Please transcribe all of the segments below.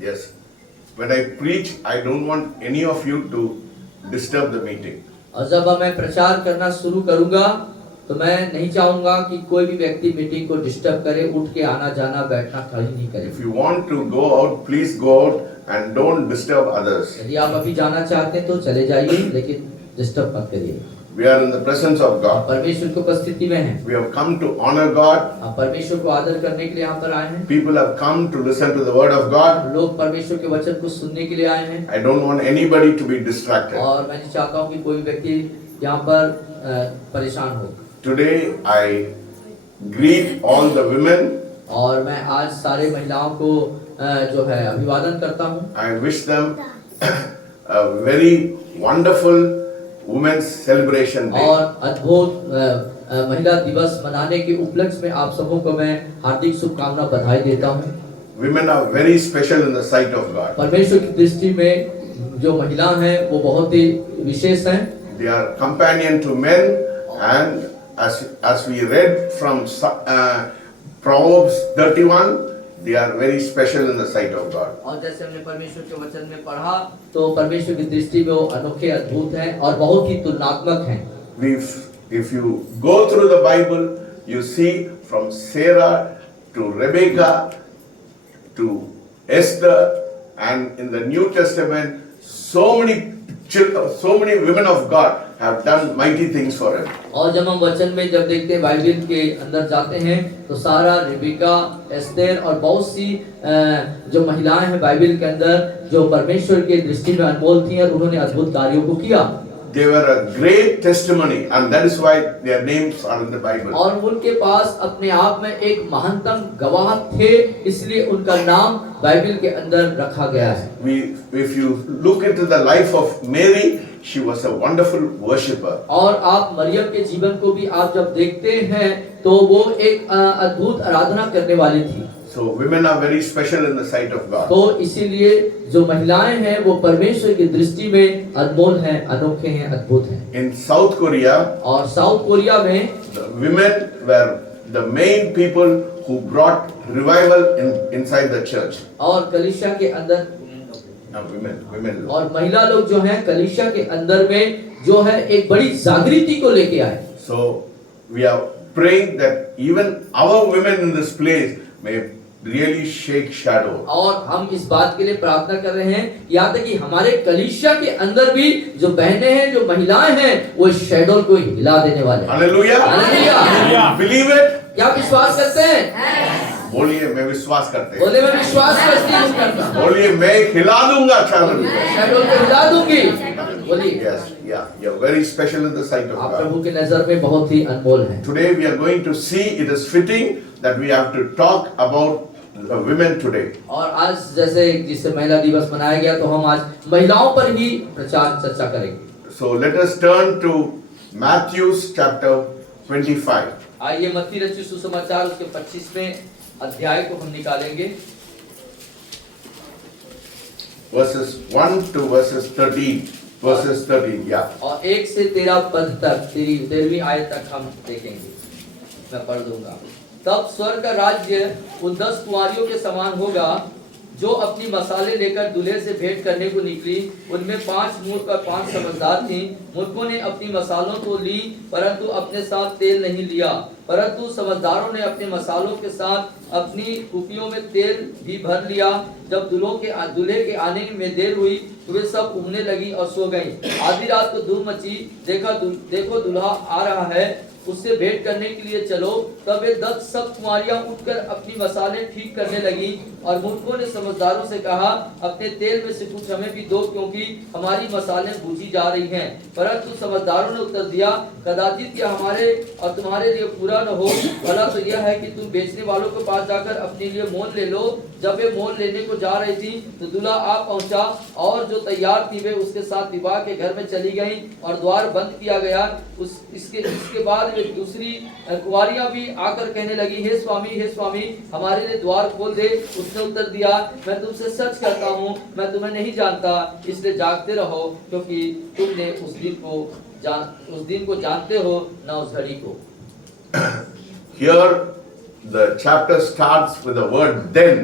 Yes. When I preach, I don't want any of you to disturb the meeting. और जब मैं प्रचार करना शुरू करूंगा तो मैं नहीं चाहूंगा कि कोई भी व्यक्ति मीटिंग को डिस्टर्ब करे, उठ के आना जाना बैठना खड़ी नहीं करे। If you want to go out, please go out and don't disturb others. यदि आप अभी जाना चाहते हैं तो चले जाइए, लेकिन डिस्टर्ब मत करिए। We are in the presence of God. परमेश्वर की उपस्थिति में हैं। We have come to honor God. आप परमेश्वर को आदर करने के लिए यहाँ पर आए हैं। People have come to listen to the word of God. लोग परमेश्वर के वचन को सुनने के लिए आए हैं। I don't want anybody to be distracted. और मैं नहीं चाहता हूँ कि कोई व्यक्ति यहाँ पर परेशान हो। Today I greet all the women. और मैं आज सारे महिलाओं को जो है अभिवादन करता हूँ। I wish them a very wonderful Women's Celebration Day. और अद्भुत महिला दिवस मनाने के उपलक्ष्य में आप सबों को मैं हार्दिक शुभकामना बधाई देता हूँ। Women are very special in the sight of God. परमेश्वर की दृष्टि में जो महिला हैं वो बहुत ही विशेष हैं। They are companion to men, and as we read from Proverbs 31, they are very special in the sight of God. और जैसे हमने परमेश्वर के वचन में पढ़ा तो परमेश्वर की दृष्टि में वो अनोखे अद्भुत हैं और बहुत ही तुलनात्मक हैं। If you go through the Bible, you see from Sarah to Rebecca to Esther, and in the New Testament, so many women of God have done mighty things for him. और जब हम वचन में जब देखते हैं बाइबल के अंदर जाते हैं तो सारा, रेबिका, एस्तेर और बहुत सी जो महिलाएं हैं बाइबल के अंदर जो परमेश्वर के दृष्टि में अनमोल थी और उन्होंने अद्भुत कार्यों को किया। They were a great testimony, and that is why their names are in the Bible. और उनके पास अपने आप में एक महानतम गवाह थे, इसलिए उनका नाम बाइबल के अंदर रखा गया है। If you look into the life of Mary, she was a wonderful worshipper. और आप मरियम के जीवन को भी आप जब देखते हैं तो वो एक अद्भुत आराधना करने वाली थी। So women are very special in the sight of God. तो इसीलिए जो महिलाएं हैं वो परमेश्वर की दृष्टि में अनमोल हैं, अनोखे हैं, अद्भुत हैं। In South Korea, और साउथ कोरिया में the women were the main people who brought revival inside the church. और कलीसिया के अंदर Women. और महिला लोग जो हैं कलीसिया के अंदर में जो है एक बड़ी जागृति को लेके आए। So we are praying that even our women in this place may really shake shadow. और हम इस बात के लिए प्रार्थना कर रहे हैं यहाँ तक कि हमारे कलीसिया के अंदर भी जो बहनें हैं, जो महिलाएं हैं, वो शैडो को हिला देने वाले हैं। Hallelujah. Hallelujah. Believe it. क्या विश्वास करते हैं? बोलिए मैं विश्वास करते हैं। बोले मैं विश्वास करता हूँ। बोलिए मैं हिला दूंगा चादर को। शैडो को हिला दूंगी। बोलिए। Yes, yeah, you're very special in the sight of आप God. प्रभु की नजर में बहुत ही अनमोल हैं। Today we are going to see, it is fitting that we have to talk about women today. और आज जैसे जिससे महिला दिवस मनाया गया तो हम आज महिलाओं पर ही प्रचार चर्चा करेंगे। So let us turn to Matthew's chapter 25. आइए मत्ती रचित सुसमाचार उसके 25वें अध्याय को हम निकालेंगे। Verses 1 to verses 13. Verses 13, yeah. और 1 से 13 पद तक 13वीं आयत तक हम देखेंगे। मैं पढ़ दूंगा। तब स्वर्ग का राज्य उन 10 कुंवारियों के समान होगा जो अपनी मसाले लेकर दूल्हे से भेंट करने को निकली। उनमें 5 मूर्ख और 5 समझदार थीं। मूर्खों ने अपनी मसालों तो ली परंतु अपने साथ तेल नहीं लिया, परंतु समझदारों ने अपने मसालों के साथ अपनी कुपियों में तेल भी भर लिया। जब दूल्हे के आने में देर हुई तो वे सब ऊँघने लगी और सो गईं। आधी रात को धूम मची, देखो दूल्हा आ रहा है, उससे भेंट करने के लिए चलो। तब वे 10 सब कुंवारियां उठकर अपनी मसाले ठीक करने लगी। और मूर्खों ने समझदारों से कहा, अपने तेल में से कुछ हमें भी दो, क्योंकि हमारी मसाले बूझी जा रही हैं। परंतु समझदारों ने उत्तर दिया, कदाचित यह हमारे और तुम्हारे लिए पूरा न हो। भला तो यह है कि तुम बेचने वालों के पास जाकर अपने लिए मोल ले लो। जब वे मोल लेने को जा रही थी तो दूल्हा आ पहुंचा, और जो तैयार थी वे उसके साथ विवाह के घर में चली गईं और द्वार बंद किया गया। इसके बाद वे दूसरी कुंवारियां भी आकर कहने लगी, हे स्वामी, हमारे लिए द्वार खोल दे। उसने उत्तर दिया, मैं तुमसे सच कहता हूँ, मैं तुम्हें नहीं जानता। इसलिए जागते रहो, क्योंकि तुमने उस दिन को जानते हो, न उस घड़ी को। Here the chapter starts with the word then.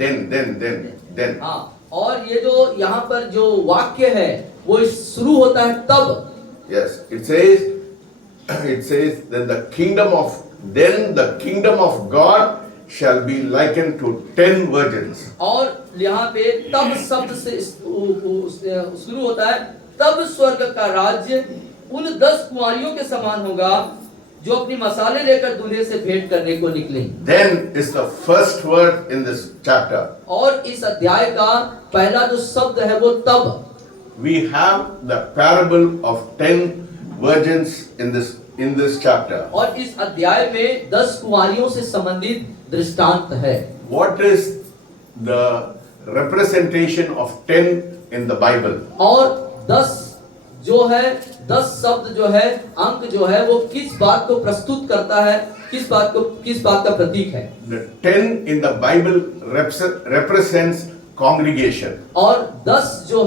then. हाँ, और ये जो यहाँ पर जो वाक्य है वो शुरू होता है तब। Yes, it says that then the kingdom of God shall be likened to 10 virgins. और यहाँ पे तब शब्द से शुरू होता है, तब स्वर्ग का राज्य उन 10 कुंवारियों के समान होगा जो अपनी मसाले लेकर दूल्हे से भेंट करने को निकले। Then is the first word in this chapter. और इस अध्याय का पहला जो शब्द है वो तब। We have the parable of 10 virgins in this chapter. और इस अध्याय में 10 कुंवारियों से संबंधित दृष्टांत है। What is the representation of 10 in the Bible? और 10 जो है, 10 शब्द जो है, अंक जो है, वो किस बात को प्रस्तुत करता है, किस बात का प्रतीक है? The 10 in the Bible represents congregation. और 10 जो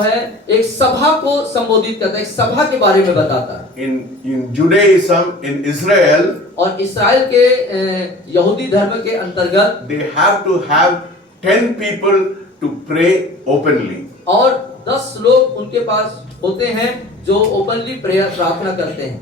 है एक सभा को संबोधित करता है, एक सभा के बारे में बताता है। In Judaism, in Israel, और इस्राएल के यहूदी धर्म के अंतर्गत they have to have 10 people to pray openly. और 10 लोग उनके पास होते हैं जो ओपनली प्रार्थना करते हैं।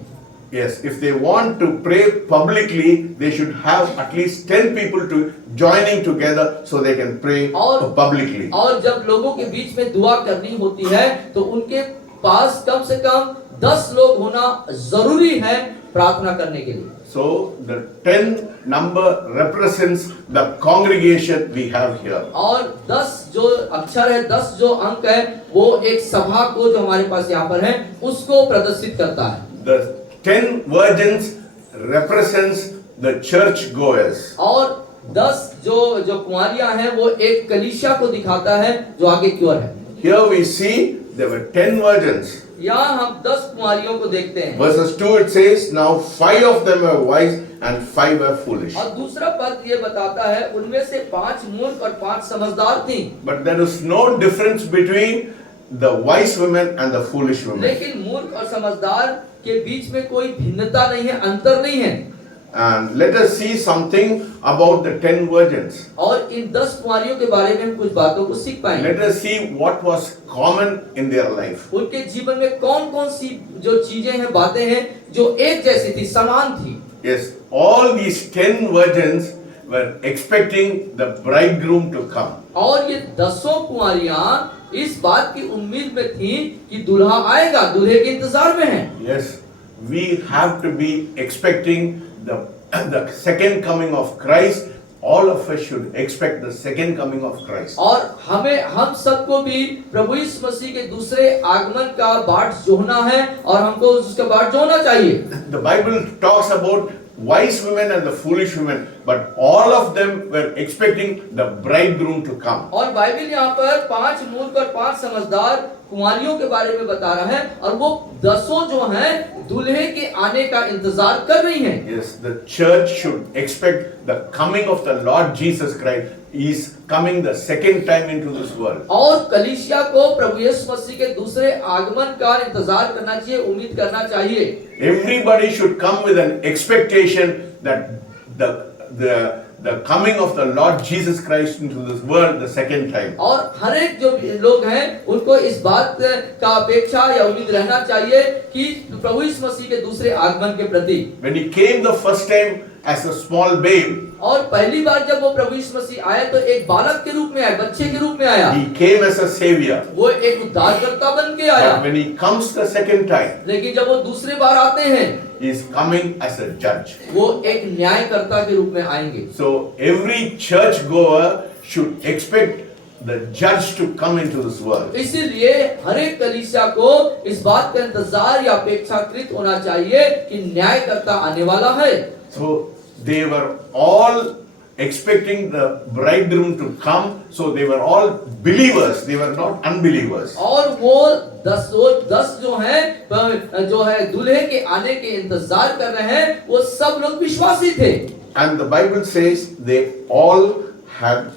Yes, if they want to pray publicly, they should have at least 10 people to joining together so they can pray publicly. और जब लोगों के बीच में दुआ करनी होती है तो उनके पास कम से कम 10 लोग होना जरूरी है प्रार्थना करने के लिए। So the 10 number represents the congregation we have here. और 10 जो अक्षर है, 10 जो अंक है, वो एक सभा को जो हमारे पास यहाँ पर है उसको प्रदर्शित करता है। The 10 virgins represents the church goers. और 10 जो कुंवारियां हैं वो एक कलीसिया को दिखाता है जो आगे की ओर है। Here we see there were 10 virgins. यहाँ हम 10 कुंवारियों को देखते हैं। Verses 2 it says, now 5 of them were wise and 5 were foolish. और दूसरा पद ये बताता है उनमें से 5 मूर्ख और 5 समझदार थी। But there is no difference between the wise women and the foolish women. लेकिन मूर्ख और समझदार के बीच में कोई भिन्नता नहीं है, अंतर नहीं है। And let us see something about the 10 virgins. और इन 10 कुंवारियों के बारे में हम कुछ बातों को सीख पाएंगे। Let us see what was common in their life. उनके जीवन में कौन-कौन सी जो चीजें हैं, बातें हैं जो एक जैसी थी, समान थी। Yes, all these 10 virgins were expecting the bridegroom to come. और ये 10 कुंवारियां इस बात की उम्मीद में थी कि दूल्हा आएगा, दूल्हे के इंतजार में हैं। Yes, we have to be expecting the second coming of Christ. All of us should expect the second coming of Christ. और हम सबको भी प्रभु यीशु मसीह के दूसरे आगमन का बाट जोहना है और हमको उसका बाट जोहना चाहिए। The Bible talks about wise women and the foolish women, but all of them were expecting the bridegroom to come. और बाइबल यहाँ पर 5 मूर्ख और 5 समझदार कुंवारियों के बारे में बता रहा है और वो 10 जो हैं दूल्हे के आने का इंतजार कर रही हैं। Yes, the church should expect the coming of the Lord Jesus Christ. He is coming the second time into this world. और कलीसिया को प्रभु यीशु मसीह के दूसरे आगमन का इंतजार करना चाहिए, उम्मीद करना चाहिए। Everybody should come with an expectation that the coming of the Lord Jesus Christ into this world the second time. और हर एक जो लोग हैं उनको इस बात का अपेक्षा या उम्मीद रहना चाहिए कि प्रभु यीशु मसीह के दूसरे आगमन के प्रति। When he came the first time as a small babe, और पहली बार जब वो प्रभु यीशु मसीह आए तो एक बालक के रूप में आया, बच्चे के रूप में आया। he came as a savior. वो एक उद्धारकर्ता बन के आया। But when he comes the second time, लेकिन जब वो दूसरी बार आते हैं he is coming as a judge. वो एक न्यायकर्ता के रूप में आएंगे। So every church goer should expect the judge to come into this world. इसीलिए हर एक कलीसिया को इस बात का इंतजार या अपेक्षाकृत होना चाहिए कि न्यायकर्ता आने वाला है। So they were all expecting the bridegroom to come, so they were all believers, they were not unbelievers. और वो 10 जो है दूल्हे के आने के इंतजार कर रहे हैं, वो सब लोग विश्वासी थे। And the Bible says they all had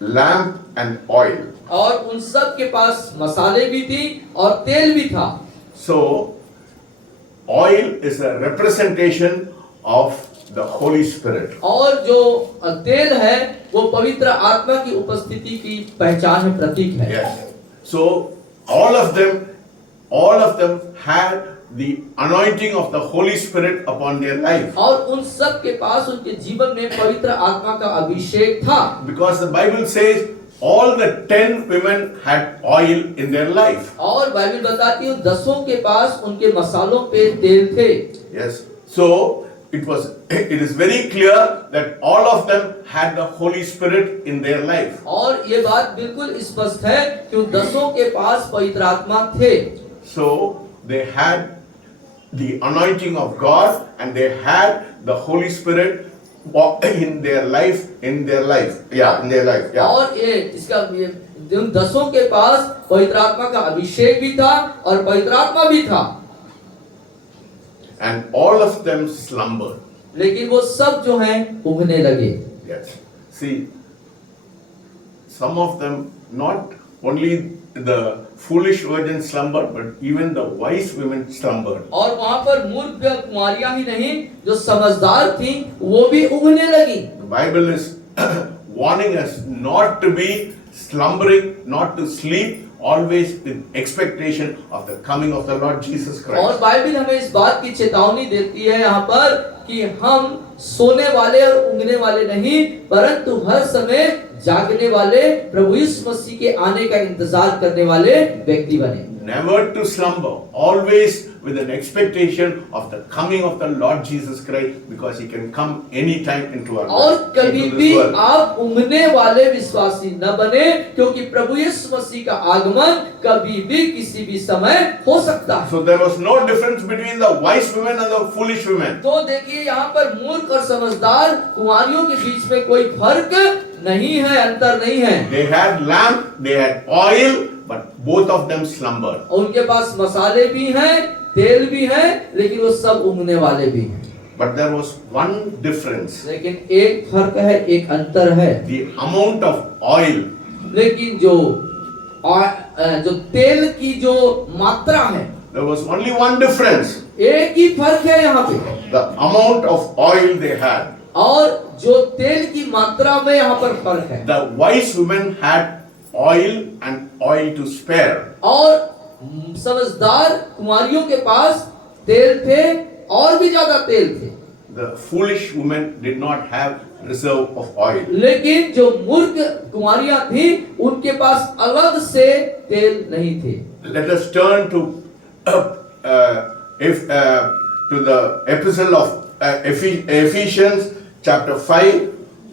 lamp and oil. और उन सब के पास मसाले भी थी और तेल भी था। So oil is a representation of the Holy Spirit. और जो तेल है वो पवित्र आत्मा की उपस्थिति की पहचान है, प्रतीक है। Yes. So all of them had the anointing of the Holy Spirit upon their life. और उन सब के पास उनके जीवन में पवित्र आत्मा का अभिषेक था। Because the Bible says all the 10 women had oil in their life. और बाइबल बताती है 10 के पास उनके मसालों पे तेल थे। Yes. So it is very clear that all of them had the Holy Spirit in their life. और ये बात बिल्कुल स्पष्ट है कि उन 10 के पास पवित्र आत्मा थे। So they had the anointing of God and they had the Holy Spirit in their life. Yeah. और ये इसका उन 10 के पास पवित्र आत्मा का अभिषेक भी था और पवित्र आत्मा भी था। And all of them slumbered. लेकिन वो सब जो हैं ऊँघने लगे। Yes. See, some of them, not only the foolish virgins slumbered, but even the wise women slumbered. और वहाँ पर मूर्ख कुमारियां ही नहीं, जो समझदार थीं, वो भी ऊँघने लगी। The Bible is warning us not to be slumbering, not to sleep, always in expectation of the coming of the Lord Jesus Christ. और बाइबल हमें इस बात की चेतावनी देती है यहाँ पर कि हम सोने वाले और ऊँघने वाले नहीं, परंतु हर समय जागने वाले, प्रभु यीशु मसीह के आने का इंतजार करने वाले व्यक्ति बने। Never to slumber, always with an expectation of the coming of the Lord Jesus Christ, because He can come anytime into our और life, कभी into भी this world. आप ऊँघने वाले विश्वासी न बने, क्योंकि प्रभु यीशु मसीह का आगमन कभी भी किसी भी समय हो सकता है। So there was no difference between the wise women and the foolish women. तो देखिए यहाँ पर मूर्ख और समझदार कुमारियों के बीच में कोई फर्क नहीं है, अंतर नहीं है। They had lamp, they had oil, but both of them slumbered. उनके पास मसाले भी हैं, तेल भी है, लेकिन वो सब ऊँघने वाले भी हैं। But there was one difference. लेकिन एक फर्क है, एक अंतर है। The amount of oil. लेकिन जो तेल की जो मात्रा है, There was only one difference. एक ही फर्क है यहाँ पे। The amount of oil they had. और जो तेल की मात्रा में यहाँ पर फर्क है। The wise women had oil and oil to spare. और समझदार कुमारियों के पास तेल थे और भी ज्यादा तेल थे। The foolish women did not have reserve of oil. लेकिन जो मूर्ख कुमारियां थी, उनके पास अलग से तेल नहीं थे। Let us turn to the epistle of Ephesians chapter 5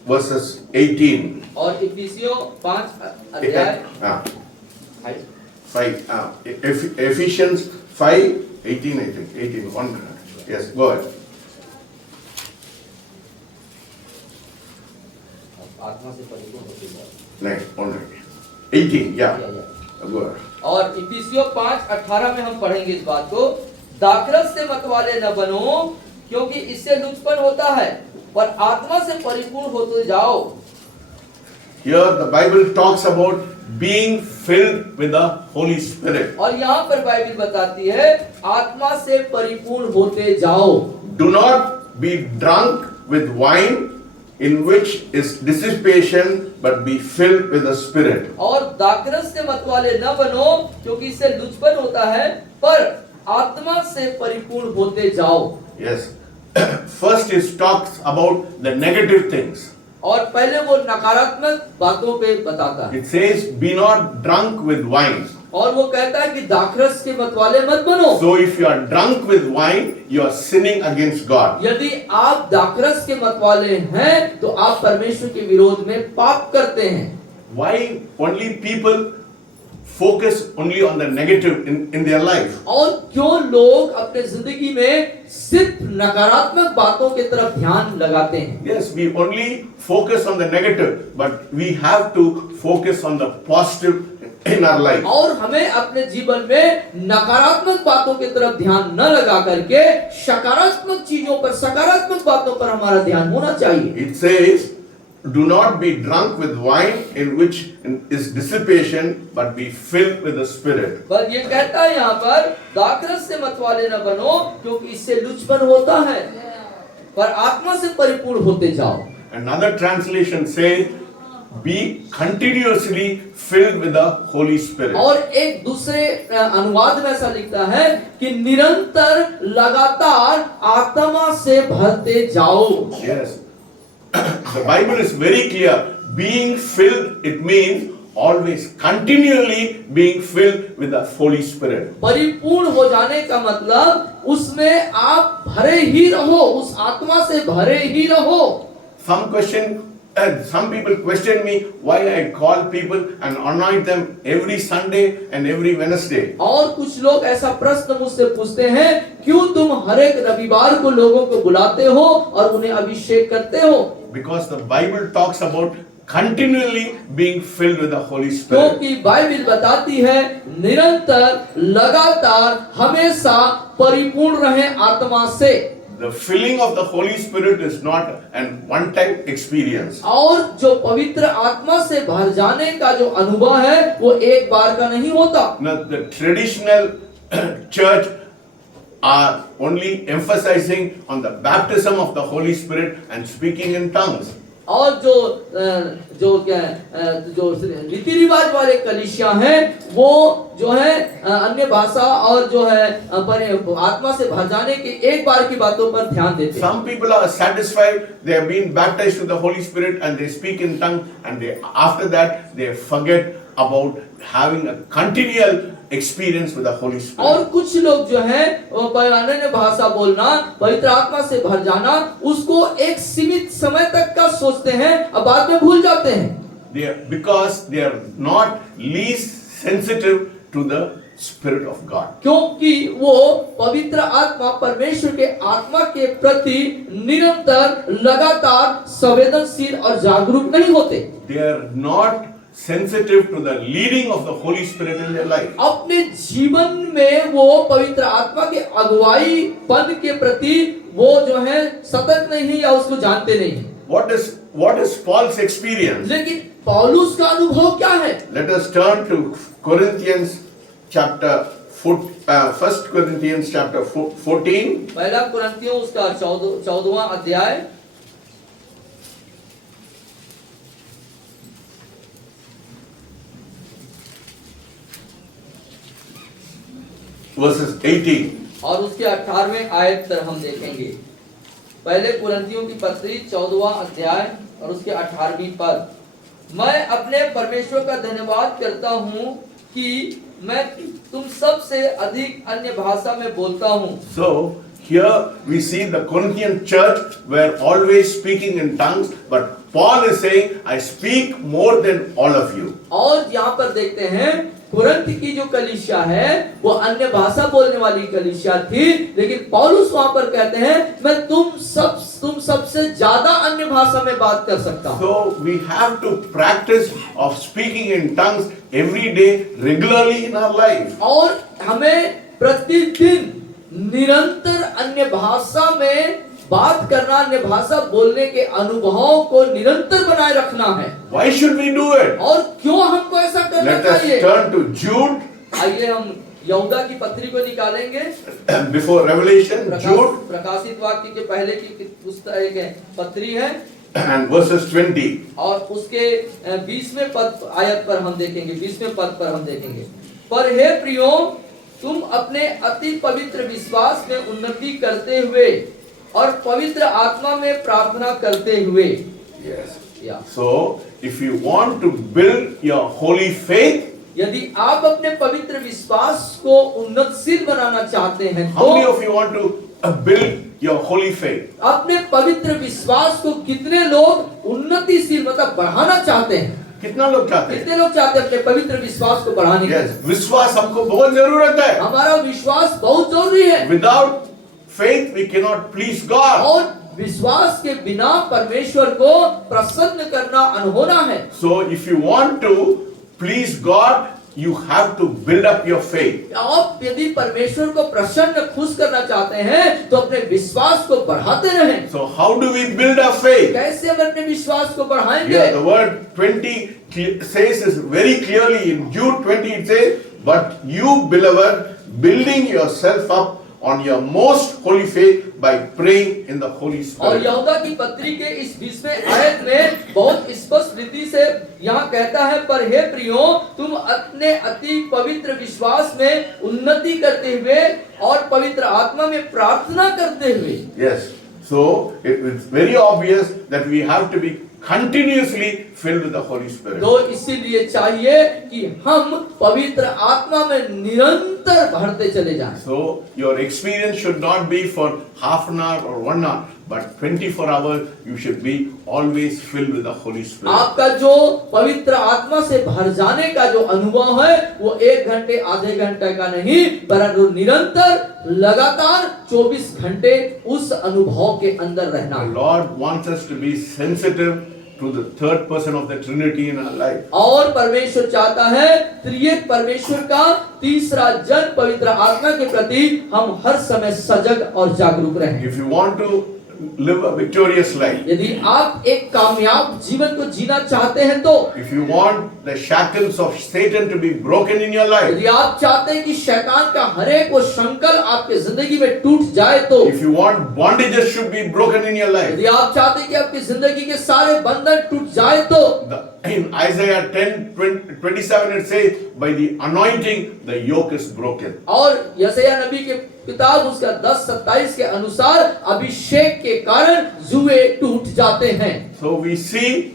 verses 18. और इफिसियों 5 अध्याय 5 Ephesians 5:18 I think 18 1 yes go ahead. आत्मा से परिपूर्ण होते जाओ। नहीं 18 yeah go ahead. और इफिसियों 5:18 में हम पढ़ेंगे इस बात को। दाखरस से मतवाले न बनो, क्योंकि इससे लुचपन होता है, पर आत्मा से परिपूर्ण होते जाओ। Here the Bible talks about being filled with the Holy Spirit. और यहाँ पर बाइबल बताती है आत्मा से परिपूर्ण होते जाओ। Do not be drunk with wine, in which is dissipation, but be filled with the Spirit. और दाखरस से मतवाले न बनो, क्योंकि इससे लुचपन होता है, पर आत्मा से परिपूर्ण होते जाओ। Yes. First it talks about the negative things. और पहले वो नकारात्मक बातों पे बताता है। It says, be not drunk with wine. और वो कहता है कि दाखरस के मतवाले मत बनो। So if you are drunk with wine, you are sinning against God. यदि आप दाखरस के मतवाले हैं, तो आप परमेश्वर के विरोध में पाप करते हैं। Why only people focus only on the negative in their life? और क्यों लोग अपने जिंदगी में सिर्फ नकारात्मक बातों की तरफ ध्यान लगाते हैं? Yes, we only focus on the negative, but we have to focus on the positive in our life. और hमें अपने जीवन में नकारात्मक बातों की तरफ ध्यान न लगा करके सकारात्मक चीजों पर, सकारात्मक बातों पर हमारा ध्यान होना चाहिए। It says, do not be drunk with wine, in which is dissipation, but be filled with the Spirit. पर ये कहता है यहाँ पर दाखरस से मतवाले न बनो, क्योंकि इससे लुचपन होता है। पर आत्मा से परिपूर्ण होते जाओ। Another translation says, be continuously filled with the Holy Spirit. और एक दूसरे अनुवाद में ऐसा लिखता है कि निरंतर लगातार आत्मा से भरते जाओ। Yes. The Bible is very clear. Being filled, it means always continually being filled with the Holy Spirit. परिपूर्ण हो जाने का मतलब उसमें आप भरे ही रहो, उस आत्मा से भरे ही रहो। Some people question me why I call people and anoint them every Sunday and every Wednesday. और कुछ लोग ऐसा प्रश्न मुझसे पूछते हैं, क्यों तुम हर एक रविवार को लोगों को बुलाते हो और उन्हें अभिषेक करते हो? Because the Bible talks about continually being filled with the Holy Spirit. क्योंकि बाइबल बताती है निरंतर लगातार हमेशा परिपूर्ण रहे आत्मा से। The filling of the Holy Spirit is not an one-time experience. और जो पवित्र आत्मा से भर जाने का जो अनुभव है वो एक बार का नहीं होता। Now, the traditional church are only emphasizing on the baptism of the Holy Spirit and speaking in tongues. और जो रीति रिवाज वाले कलीसिया हैं वो जो है अन्य भाषा और जो है आत्मा से भर जाने के एक बार की बातों पर ध्यान देते हैं। Some people are satisfied, they have been baptized with the Holy Spirit and they speak in tongues, and after that they forget about having a continual experience with the Holy Spirit. और कुछ लोग जो है वो अन्य भाषा बोलना, पवित्र आत्मा से भर जाना, उसको एक सीमित समय तक का सोचते हैं और बाद में भूल जाते हैं। Because they are not least sensitive to the Spirit of God. क्योंकि वो पवित्र आत्मा परमेश्वर के आत्मा के प्रति निरंतर लगातार संवेदनशील और जागरूक नहीं होते। They are not sensitive to the leading of the Holy Spirit in their life. अपने जीवन में वो पवित्र आत्मा के अगुवाई पद के प्रति वो जो है सतर्क नहीं या उसको जानते नहीं। What is Paul's experience? लेकिन पौलुस का अनुभव क्या है? Let us turn to Corinthians chapter 1 Corinthians chapter 14. पहला कुरिन्थियों उसका 14वां अध्याय verses 18. और उसके 18वें आयत पर हम देखेंगे। पहले कुरिन्थियों की पत्री 14वां अध्याय और उसके 18वीं पद। मैं अपने परमेश्वर का धन्यवाद करता हूँ कि मैं तुम सब से अधिक अन्य भाषा में बोलता हूँ। So here we see the Corinthian church were always speaking in tongues, but Paul is saying, I speak more than all of you. और यहाँ पर देखते हैं कुरिन्थ की जो कलीसिया है वो अन्य भाषा बोलने वाली कलीसिया थी, लेकिन पौलुस वहां पर कहते हैं मैं तुम सबसे ज्यादा अन्य भाषा में बात कर सकता हूं। So we have to practice of speaking in tongues every day regularly in our life. और hमें प्रतिदिन निरंतर अन्य भाषा में बात करना, अन्य भाषा बोलने के अनुभवों को निरंतर बनाए रखना है। Why should we do it? और क्यों हमको ऐसा करना Let us चाहिए? turn to Jude. आइए हम यहूदा की पत्री को निकालेंगे। Before Revelation, Jude प्रकाशित वाक्य के पहले की पुस्तक है, पत्री है, and verses 20. और उसके 20वें पद आयत पर हम देखेंगे, 20वें पद पर हम देखेंगे। पर हे प्रियो, तुम अपने अति पवित्र विश्वास में उन्नति करते हुए और पवित्र आत्मा में प्रार्थना करते हुए। Yes. Yeah. So, if you want to build your holy faith, यदि आप अपने पवित्र विश्वास को उन्नतशील बनाना चाहते हैं how many तो of you want to build your holy faith? अपने पवित्र विश्वास को कितने लोग उन्नतिशील मतलब बढ़ाना चाहते हैं? कितना लोग चाहते हैं? कितने लोग चाहते हैं अपने पवित्र विश्वास को बढ़ाने Yes. विश्वास हमको बहुत जरूरत है. हमारा विश्वास बहुत जरूरी है। Without faith we cannot please God. और विश्वास के बिना परमेश्वर को प्रसन्न करना अनहोना है। So if you want to please God, you have to build up your faith. आप यदि परमेश्वर को प्रसन्न खुश करना चाहते हैं तो अपने विश्वास को बढ़ाते रहें। So how do we build our faith? कैसे हम अपने विश्वास को बढ़ाएंगे? Yeah, the word 20 says is very clearly in Jude 20 it says, but you beloved, building yourself up on your most holy faith by praying in the Holy और Spirit. यहूदा की पत्री के इस 20वें आयत में बहुत स्पष्ट रीति से यहाँ कहता है, पर हे प्रियो, तुम अपने अति पवित्र विश्वास में उन्नति करते हुए और पवित्र आत्मा में प्रार्थना करते हुए. Yes. So it's very obvious that we have to be continuously filled with the Holy Spirit. तो इसीलिए चाहिए कि हम पवित्र आत्मा में निरंतर भरते चले जाएं. So your experience should not be for half an hour or 1 hour, but 24 hours you should be always filled with the Holy Spirit. आपका जो पवित्र आत्मा से भर जाने का जो अनुभव है वो 1 घंटे आधे घंटे का नहीं, परंतु निरंतर लगातार 24 घंटे उस अनुभव के अंदर The रहना. Lord wants us to be sensitive to the third person of the Trinity in our life. और परमेश्वर चाहता है त्रिएक परमेश्वर का तीसरा जन पवित्र आत्मा के प्रति हम हर समय सजग और जागरूक रहें. If you want to live a victorious life, यदि आप एक कामयाब जीवन को जीना चाहते हैं तो, if you want the shackles of Satan to be broken in your life, यदि आप चाहते हैं कि शैतान का हर एक वो संकल आपके जिंदगी में टूट जाए तो, if you want bondages should be broken in your life, यदि आप चाहते हैं कि आपकी जिंदगी के सारे बंधन टूट जाए तो, in Isaiah 10:27 it says, by the anointing the yoke is broken. और यशायाह नबी के किताब उसका 10:27 के अनुसार अभिषेक के कारण जुए टूट जाते हैं. So we see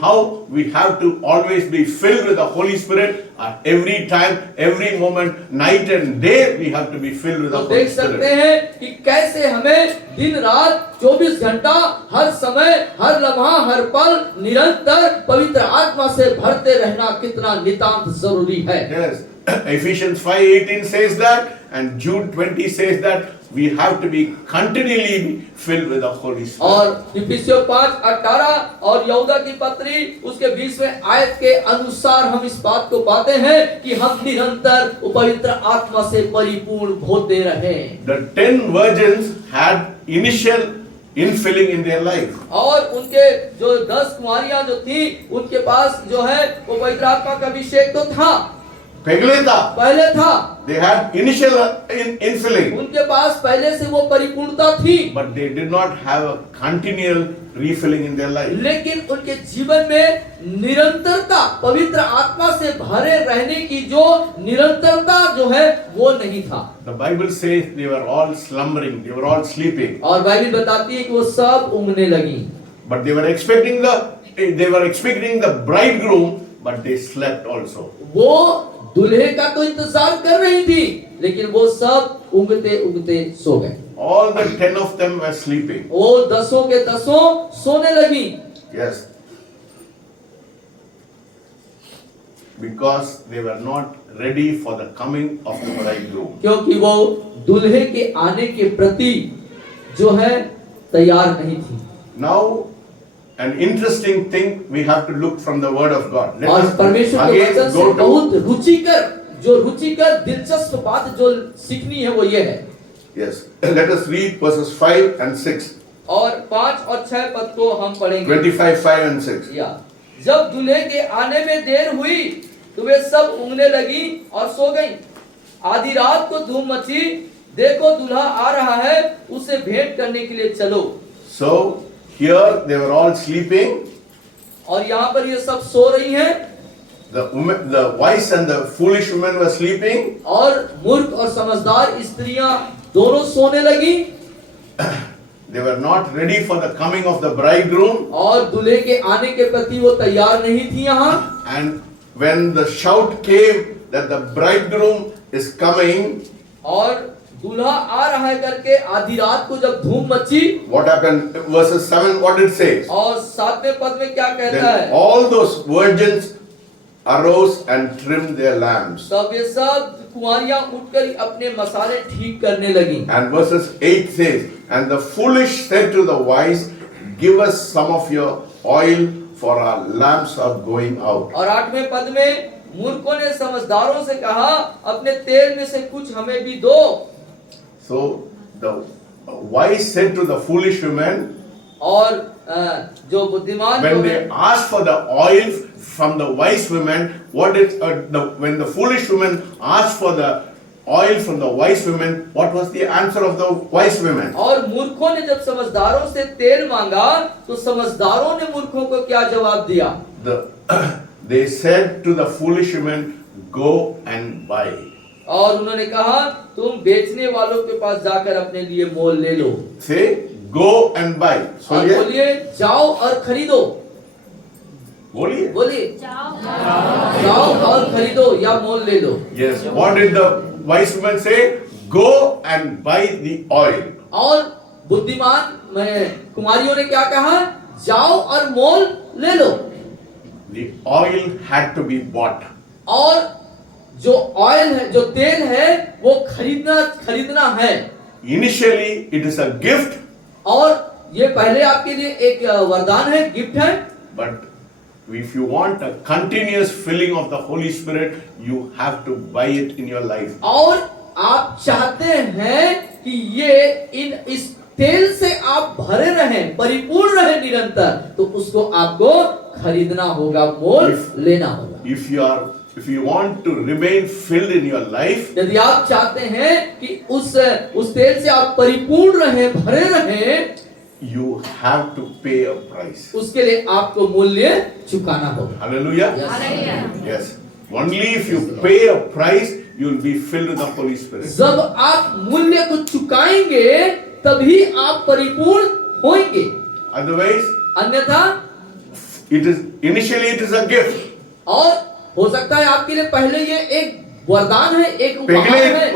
how we have to always be filled with the Holy Spirit at every time, every moment, night and day we have to be filled with the तो Holy देख सकते Spirit. हैं कि कैसे हमें दिन रात 24 घंटा हर समय हर लम्हा हर पल निरंतर पवित्र आत्मा से भरते रहना कितना नितांत जरूरी है. Yes, Ephesians 5:18 says that, and Jude 20 says that we have to be continually filled with the Holy Spirit. और इफिसियों 5:18 और यहूदा की पत्री उसके 20वें आयत के अनुसार हम इस बात को पाते हैं कि हम निरंतर पवित्र आत्मा से परिपूर्ण होते रहें. The 10 virgins had initial infilling in their life. और उनके जो 10 कुंवारियां जो थी उनके पास जो है वो पवित्र आत्मा का अभिषेक तो था, पहले था, They had initial infilling, उनके पास पहले से वो परिपूर्णता थी, but they did not have a continual refilling in their life. लेकिन उनके जीवन में निरंतरता पवित्र आत्मा से भरे रहने की जो निरंतरता जो है वो नहीं था. The Bible says they were all slumbering, they were all sleeping, और बाइबल बताती है कि वो सब ऊँघने लगी. but they were expecting the bridegroom, but they slept also. वो दूल्हे का तो इंतजार कर रही थी, लेकिन वो सब ऊँघते ऊँघते सो गए. All the 10 of them were sleeping. वो 10 के 10 सोने लगी. Yes. Because they were not ready for the coming of the bridegroom. क्योंकि वो दूल्हे के आने के प्रति जो है तैयार नहीं थी. Now, an interesting thing we have to look from the word of God. Let और us परमेश्वर के again वचन से go to बहुत रुचिकर दिलचस्प बात जो सीखनी है वो ये है. yes. Let us read verses 5 and 6. और 5 और 6 पद को हम पढ़ेंगे. 25, 5 and 6. या जब दूल्हे के आने में देर हुई तो वे सब ऊँघने लगी और सो गईं. आधी रात को धूम मची, देखो दूल्हा आ रहा है, उसे भेंट करने के लिए चलो. So here they were all sleeping. और यहाँ पर ये सब सो रही हैं. The wise and the foolish women were sleeping. और मूर्ख और समझदार स्त्रियां दोनों सोने लगी. They were not ready for the coming of the bridegroom. और दूल्हे के आने के प्रति वो तैयार नहीं थी यहाँ. And when the shout came that the bridegroom is coming, और दूल्हा आ रहा है करके आधी रात को जब धूम मची, what happened? Verses 7, what it says? और 7वें पद में क्या कहता Then है? all those virgins arose and trimmed their lamps. तब ये सब कुंवारियां उठकर अपने मसाले ठीक करने लगी. And verses 8 says, and the foolish said to the wise, give us some of your oil, for our lamps are going out. और 8वें पद में मूर्खों ने समझदारों से कहा, अपने तेल में से कुछ हमें भी दो. So the wise said to the foolish women, और जो बुद्धिमान when जो they है, asked for the oil from the wise women, when the foolish women asked for the oil from the wise women, what was the answer of the wise women? और मूर्खों ने जब समझदारों से तेल मांगा तो समझदारों ने मूर्खों को क्या जवाब दिया? They said to the foolish women, go and buy. और उन्होंने कहा तुम बेचने वालों के पास जाकर अपने लिए मोल ले लो। Say, go and buy. और बोलिए जाओ और खरीदो। बोलिए। बोलिए जाओ और खरीदो या मोल ले लो। Yes. What did the wise women say? Go and buy the oil. और बुद्धिमान कुमारियों ने क्या कहा? जाओ और मोल ले लो। The oil had to be bought. और जो ऑयल है, जो तेल है, वो खरीदना है। Initially, it is a gift. और ये पहले आपके लिए एक वरदान है, गिफ्ट है। But if you want a continuous filling of the Holy Spirit, you have to buy it in your life. और आप चाहते हैं कि ये इस तेल से आप भरे रहें, परिपूर्ण रहें निरंतर, तो उसको आपको खरीदना होगा, मोल लेना होगा। If you want to remain filled in your life, यदि आप चाहते हैं कि उस तेल से आप परिपूर्ण रहें, भरे रहें, you have to pay a price. उसके लिए आपको मूल्य चुकाना होगा। Hallelujah. Yes. Only if you pay a price, you will be filled with the Holy Spirit. जब आप मूल्य को चुकाएंगे तभी आप परिपूर्ण होंगे। Otherwise, अन्यथा initially it is a gift. और हो सकता है आपके लिए पहले ये एक वरदान है, एक उपहार है।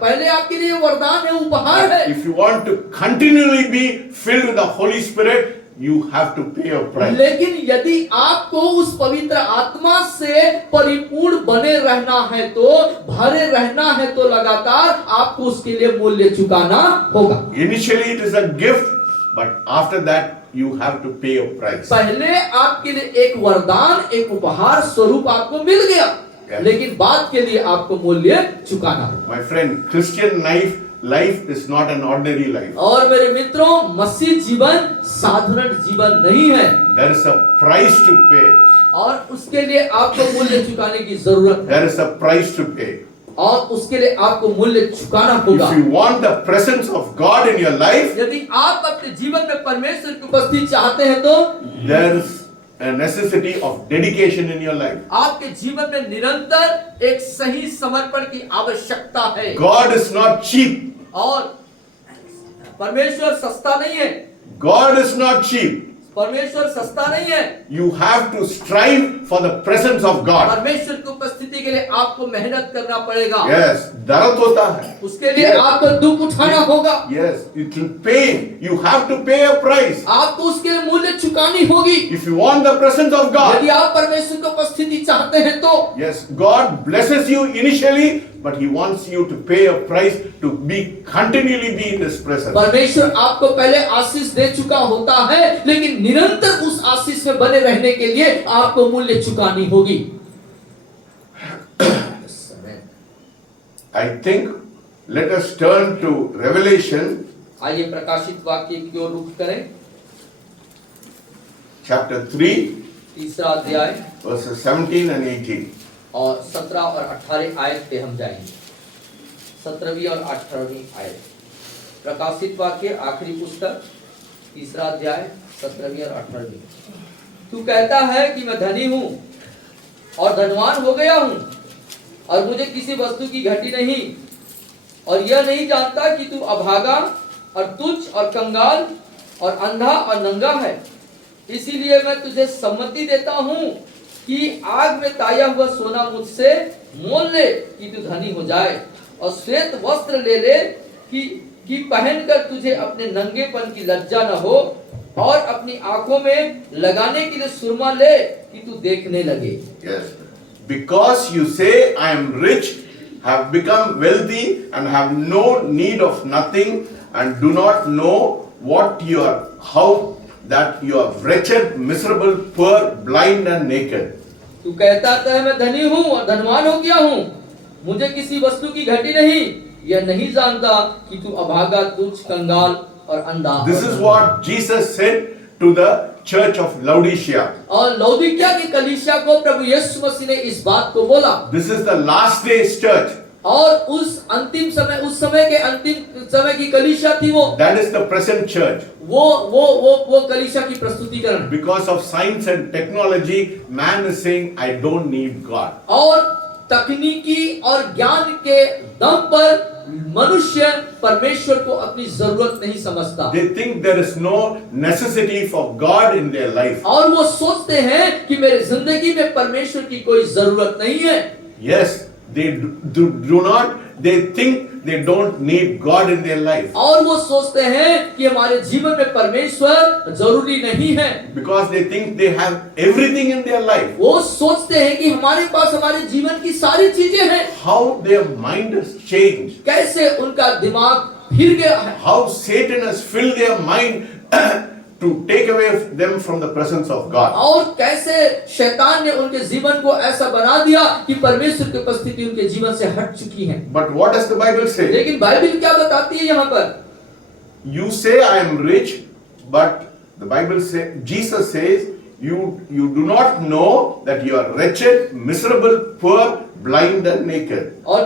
पहले आपके लिए वरदान है, उपहार है। If you want to continually be filled with the Holy Spirit, you have to pay a price. लेकिन यदि आपको उस पवित्र आत्मा से परिपूर्ण बने रहना है, तो भरे रहना है, तो लगातार आपको उसके लिए मूल्य चुकाना होगा। Initially it is a gift, but after that you have to pay a price. पहले आपके लिए एक वरदान, एक उपहार स्वरूप आपको मिल गया, लेकिन बाद के लिए आपको मूल्य चुकाना होगा। My friend, Christian life is not an ordinary life. और मेरे मित्रों, मसीह जीवन साधारण जीवन नहीं है। There is a price to pay. और उसके लिए आपको मूल्य चुकाने की जरूरत है। There is a price to pay. और उसके लिए आपको मूल्य चुकाना होगा। If you want the presence of God in your life, यदि आप अपने जीवन में परमेश्वर की उपस्थिति चाहते हैं, तो there is a necessity of dedication in your life. आपके जीवन में निरंतर एक सही समर्पण की आवश्यकता है। God is not cheap. और परमेश्वर सस्ता नहीं है। God is not cheap. परमेश्वर सस्ता नहीं है। You have to strive for the presence of God. परमेश्वर की उपस्थिति के लिए आपको मेहनत करना पड़ेगा। Yes, दर्द होता है। उसके लिए आपको दुख उठाना होगा। Yes, it will pay. You have to pay a price. आपको उसके लिए मूल्य चुकानी होगी। If you want the presence of God, यदि आप परमेश्वर की उपस्थिति चाहते हैं, तो yes, God blesses you initially, but He wants you to pay a price to continually be in His presence. परमेश्वर आपको पहले आशीष दे चुका होता है, लेकिन निरंतर उस आशीष में बने रहने के लिए आपको मूल्य चुकानी होगी। I think let us turn to Revelation. आइए प्रकाशित वाक्य की ओर रुख करें। Chapter 3, तीसरा अध्याय verses 17 and 18. और 17 और 18 आयत पे हम जाएंगे। 17वीं और 18वीं आयत। प्रकाशित वाक्य आखिरी पुस्तक, तीसरा अध्याय, 17वीं और 18वीं। तू कहता है कि मैं धनी हूं और धनवान हो गया हूं और मुझे किसी वस्तु की घटी नहीं, और यह नहीं जानता कि तू अभागा और तुच्छ और कंगाल और अंधा और नंगा है। इसीलिए मैं तुझे सम्मति देता हूं कि आग में ताया हुआ सोना मुझसे मोल ले कि तू धनी हो जाए, और श्वेत वस्त्र ले ले कि पहनकर तुझे अपने नंगेपन की लज्जा न हो, और अपनी आंखों में लगाने के लिए सुरमा ले कि तू देखने लगे। Yes. Because you say, I am rich, have become wealthy, and have no need of nothing, and do not know how that you are wretched, miserable, poor, blind, and naked. तू कहता है मैं धनी हूँ और धनवान हो गया हूँ, मुझे किसी वस्तु की घटी नहीं, यह नहीं जानता कि तू अभागा, तुच्छ, कंगाल और अंधा। This is what Jesus said to the church of Laodicea. और लौदीकिया की कलीसिया को प्रभु यीशु मसीह ने इस बात को बोला। This is the last days church. और उस समय के अंतिम समय की कलीसिया थी वो। That is the present church. वो कलीसिया की प्रस्तुतिकरण। Because of science and technology, man is saying, I don't need God. और तकनीकी और ज्ञान के दम पर मनुष्य परमेश्वर को अपनी जरूरत नहीं समझता। They think there is no necessity for God in their life. और वो सोचते हैं कि मेरे जिंदगी में परमेश्वर की कोई जरूरत नहीं है। Yes, they do not. They think they don't need God in their life. और वो सोचते हैं कि हमारे जीवन में परमेश्वर जरूरी नहीं है। Because they think they have everything in their life. वो सोचते हैं कि हमारे पास हमारे जीवन की सारी चीजें हैं। How their mind has changed. कैसे उनका दिमाग फिर गया है। How Satan has filled their mind to take away them from the presence of God. और कैसे शैतान ने उनके जीवन को ऐसा बना दिया कि परमेश्वर की उपस्थिति उनके जीवन से हट चुकी है। But what does the Bible say? लेकिन बाइबल क्या बताती है यहाँ पर? You say I am rich, but the Bible says, Jesus says, you do not know that you are wretched, miserable, poor, blind and naked. और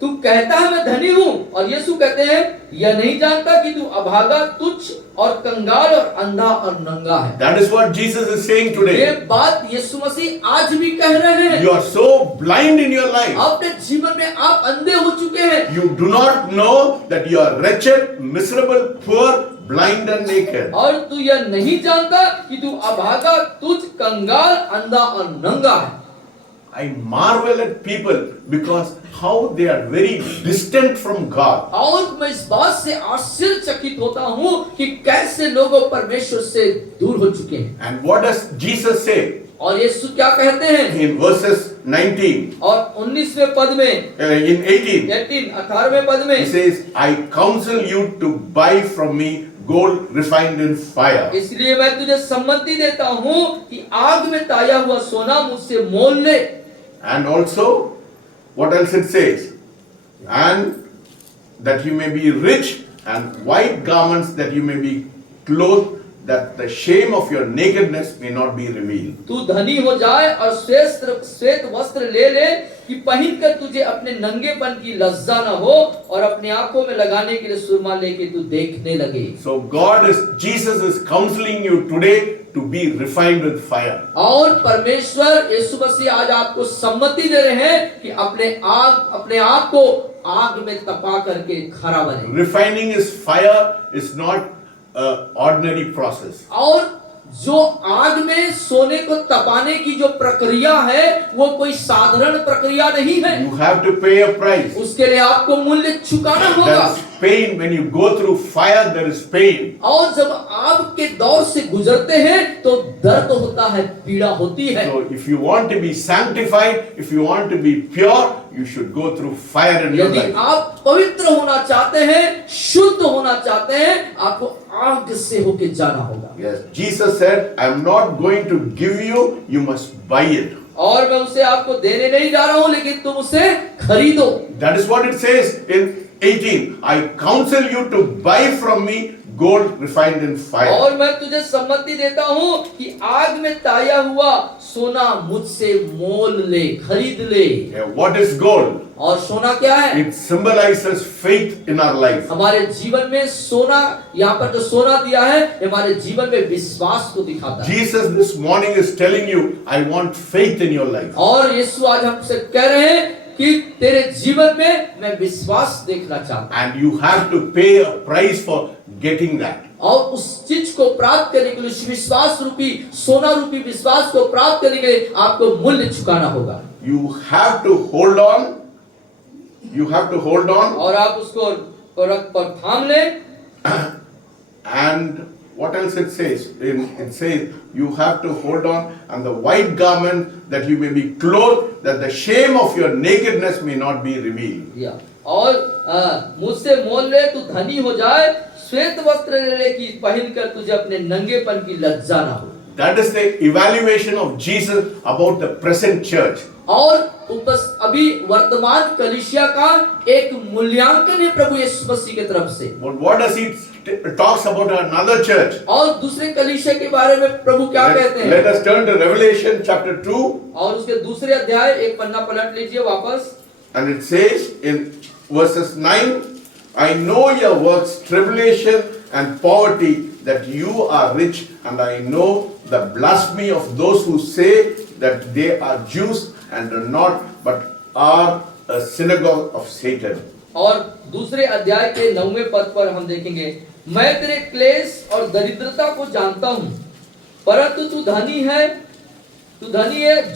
तू कहता है मैं धनी हूँ, और यीशु कहते हैं यह नहीं जानता कि तू अभागा, तुच्छ और कंगाल और अंधा और नंगा है। That is what Jesus is saying ये today. बात यीशु मसीह आज भी कह रहे हैं। You are so blind in your life. अपने जीवन में आप अंधे हो चुके हैं। You do not know that you are wretched, miserable, poor, blind and naked. और तू यह नहीं जानता कि तू अभागा, तुच्छ, कंगाल, अंधा और नंगा है। I marvel at people because how they are very distant from God. और मैं इस बात से आश्चर्यचकित होता हूँ कि कैसे लोग परमेश्वर से दूर हो चुके हैं। And what does Jesus say? और यीशु क्या कहते हैं? In verses 19, और 19वें पद में, in 18वें पद में, he says, I counsel you to buy from me gold refined in fire. इसलिए मैं तुझे सम्मति देता हूँ कि आग में ताया हुआ सोना मुझसे मोल ले। And also, what else it says? And that you may be rich, and white garments that you may be clothed, that the shame of your nakedness may not be revealed. तू धनी हो जाए और श्वेत वस्त्र ले ले कि पहनकर तुझे अपने नंगेपन की लज्जा न हो, और अपने आंखों में लगाने के लिए सुरमा लेके तू देखने लगे। So Jesus is counseling you today to be refined with fire. और परमेश्वर यीशु मसीह आज आपको सम्मति दे रहे हैं कि अपने आप को आग में तपा करके खरा बने। Refining is fire is not an ordinary process. और जो आग में सोने को तपाने की जो प्रक्रिया है वो कोई साधारण प्रक्रिया नहीं है। You have to pay a price. उसके लिए आपको मूल्य चुकाना होगा। There is pain when you go through fire. There is pain. और जब आग के दौर से गुजरते हैं तो दर्द होता है, पीड़ा होती है। So if you want to be sanctified, if you want to be pure, you should go through fire in your यदि life. आप पवित्र होना चाहते हैं, शुद्ध होना चाहते हैं, आपको आग से होके जाना होगा। Yes, Jesus said, I am not going to give you, you must buy it. और मैं उसे आपको देने नहीं जा रहा हूं, लेकिन तुम उसे खरीदो। That is what it says in 18. I counsel you to buy from me gold refined in fire. और मैं तुझे सम्मति देता हूं कि आग में ताया हुआ सोना मुझसे मोल ले, खरीद ले। Yeah, what is gold? और सोना क्या है? It symbolizes faith in our life. हमारे जीवन में सोना, यहाँ पर जो सोना दिया है, हमारे जीवन में विश्वास को दिखाता है। Jesus this morning is telling you, I want faith in your life. और यीशु आज हमसे कह रहे हैं कि तेरे जीवन में मैं विश्वास देखना चाहता हूं। And you have to pay a price for getting that. और उस चीज को प्राप्त करने के लिए, उस विश्वास रूपी, सोना रूपी विश्वास को प्राप्त करने के लिए आपको मूल्य चुकाना होगा। You have to hold on. You have to hold on. और आप उसको पर थाम ले। And what else it says? It says you have to hold on, and the white garment that you may be clothed, that the shame of your nakedness may not be revealed. और मुझसे मोल ले, तू धनी हो जाए, श्वेत वस्त्र ले ले कि पहनकर तुझे अपने नंगेपन की लज्जा ना हो। That is the evaluation of Jesus about the present church. और अभी वर्तमान कलीसिया का एक मूल्यांकन है प्रभु यीशु मसीह की तरफ से। But what does he talks about another church. और दूसरे कलीसिया के बारे में प्रभु क्या कहते हैं? Let us turn to Revelation chapter 2, और उसके दूसरे अध्याय एक पन्ना पलट लीजिए वापस। and it says in verses 9, I know your works, tribulation and poverty, that you are rich, and I know the blasphemy of those who say that they are Jews and are not, but are a synagogue of Satan. और दूसरे अध्याय के 9वें पद पर हम देखेंगे, मैं तेरे क्लेश और दरिद्रता को जानता हूँ, परंतु तू धनी है।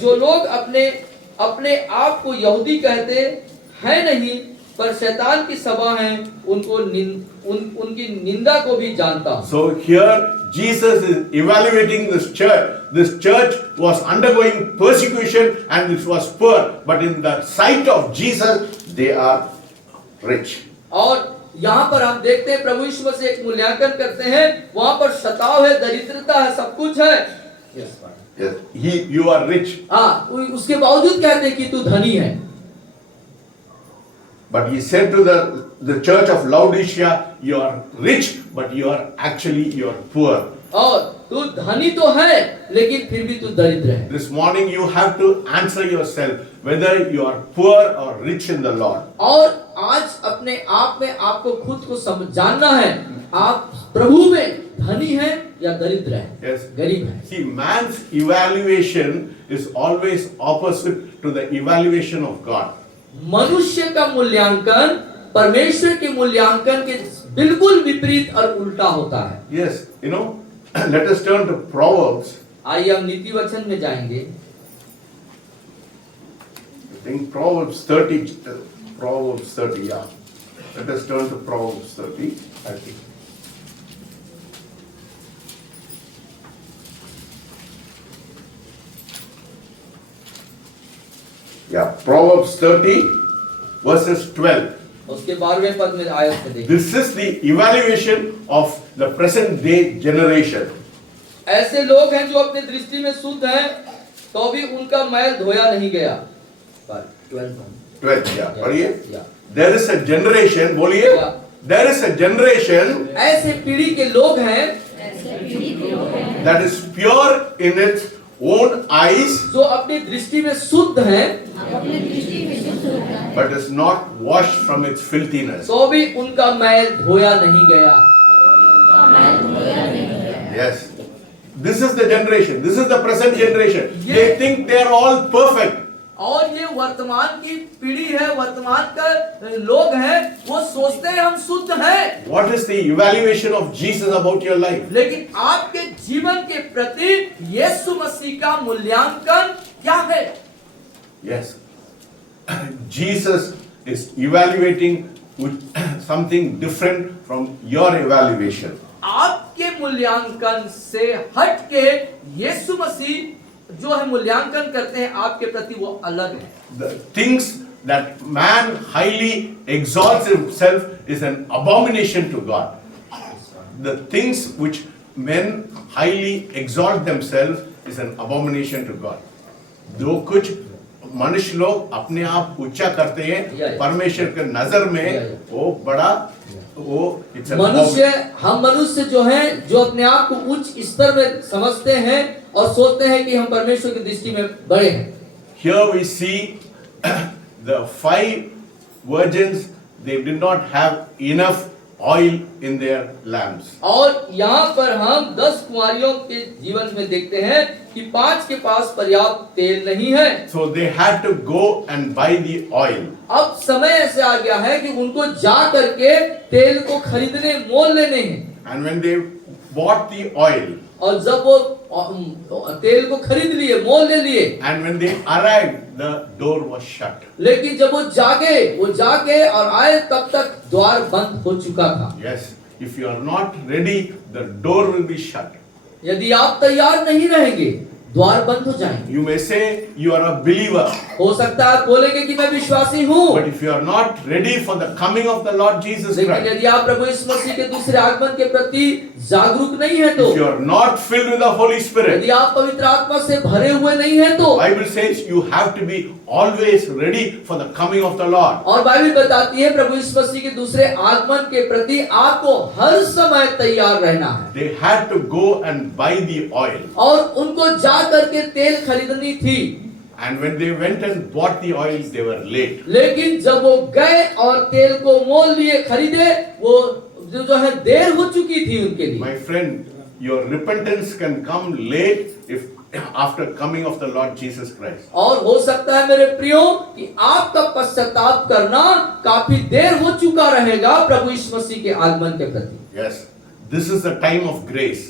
जो लोग अपने आप को यहूदी कहते हैं नहीं, पर शैतान की सभा है, उनकी निंदा को भी जानता हूँ। So here Jesus is evaluating this church. This church was undergoing persecution and it was poor, but in the sight of Jesus they are rich. और यहाँ पर हम देखते हैं प्रभु यीशु मसीह एक मूल्यांकन करते हैं, वहां पर शताव है, दरिद्रता है, सब कुछ है। Yes, you are rich. हाँ, उसके बावजूद कहते हैं कि तू धनी है। But he said to the church of Laodicea, you are rich, but you are poor. और तू धनी तो है, लेकिन फिर भी तू दरिद्र है। This morning you have to answer yourself whether you are poor or rich in the Lord. और आज अपने आप में आपको खुद को जानना है, आप प्रभु में धनी है या दरिद्र है, Yes. गरीब है। See, man's evaluation is always opposite to the evaluation of God. मनुष्य का मूल्यांकन परमेश्वर के मूल्यांकन के बिल्कुल विपरीत और उल्टा होता है। Yes, let us turn to Proverbs. आइए हम नीति वचन में जाएंगे। I think Proverbs 30, yeah. Let us turn to Proverbs 30, I think. Yeah, Proverbs 30, verses 12. उसके 12वें पद में आयत में देखिए। This is the evaluation of the present day generation. ऐसे लोग हैं जो अपने दृष्टि में शुद्ध हैं, तो भी उनका मैल धोया नहीं गया। 12, yeah. पढ़िए। There is a generation, बोलिए। There is a generation ऐसे पीढ़ी के लोग हैं that is pure in its own eyes, जो अपनी दृष्टि में शुद्ध हैं, but is not washed from its filthiness. तो भी उनका मैल धोया नहीं गया। Yes. This is the generation. This is the present generation. They think they are all perfect. और ये वर्तमान की पीढ़ी है, वर्तमान का लोग हैं, वो सोचते हैं हम शुद्ध हैं। What is the evaluation of Jesus about your life? लेकिन आपके जीवन के प्रति यीशु मसीह का मूल्यांकन क्या है? Yes. Jesus is evaluating something different from your evaluation. आपके मूल्यांकन से हटके यीशु मसीह जो है मूल्यांकन करते हैं आपके प्रति, वो अलग है। The things that man highly exalts himself is an abomination to God. The things which men highly exalt themselves is an abomination to God. जो कुछ मनुष्य लोग अपने आप ऊंचा करते हैं परमेश्वर के नजर में, वो बड़ा हम मनुष्य जो हैं, जो अपने आप को उच्च स्तर में समझते हैं और सोचते हैं कि हम परमेश्वर की दृष्टि में बड़े हैं। Here we see the 5 virgins, they did not have enough oil in their lamps. और यहाँ पर हम 10 कुंवारियों के जीवन में देखते हैं कि 5 के पास पर्याप्त तेल नहीं है। So they had to go and buy the oil. अब समय ऐसे आ गया है कि उनको जा करके तेल को खरीदने, मोल लेने हैं। And when they bought the oil, और जब वो तेल को खरीद लिए, मोल ले लिए, and when they arrived, the door was shut. लेकिन जब वो जाके और आए, तब तक द्वार बंद हो चुका था। Yes, if you are not ready, the door will be shut. यदि आप तैयार नहीं रहेंगे, द्वार बंद हो जाएंगे। You may say you are a believer, हो सकता है आप बोलेंगे कि मैं विश्वासी हूँ, but if you are not ready for the coming of the Lord Jesus लेकिन Christ, यदि आप प्रभु यीशु मसीह के दूसरे आगमन के प्रति जागरूक नहीं है तो, if you are not filled with the Holy Spirit, यदि आप पवित्र आत्मा से भरे हुए नहीं है तो, Bible says you have to be always ready for the coming of the Lord. और बाइबल बताती है प्रभु यीशु मसीह के दूसरे आगमन के प्रति आपको हर समय तैयार रहना है। They had to go and buy the oil. और उनको जा करके तेल खरीदनी थी, And when they went and bought the oil, they were late. लेकिन जब वो गए और तेल को मोल लिए खरीदे, वो जो है देर हो चुकी थी उनके लिए। My friend, your repentance can come late if after coming of the Lord Jesus Christ. और हो सकता है मेरे प्रियो कि आपका पश्चाताप करना काफी देर हो चुका रहेगा प्रभु यीशु मसीह के आगमन के प्रति। Yes, this is the time of grace.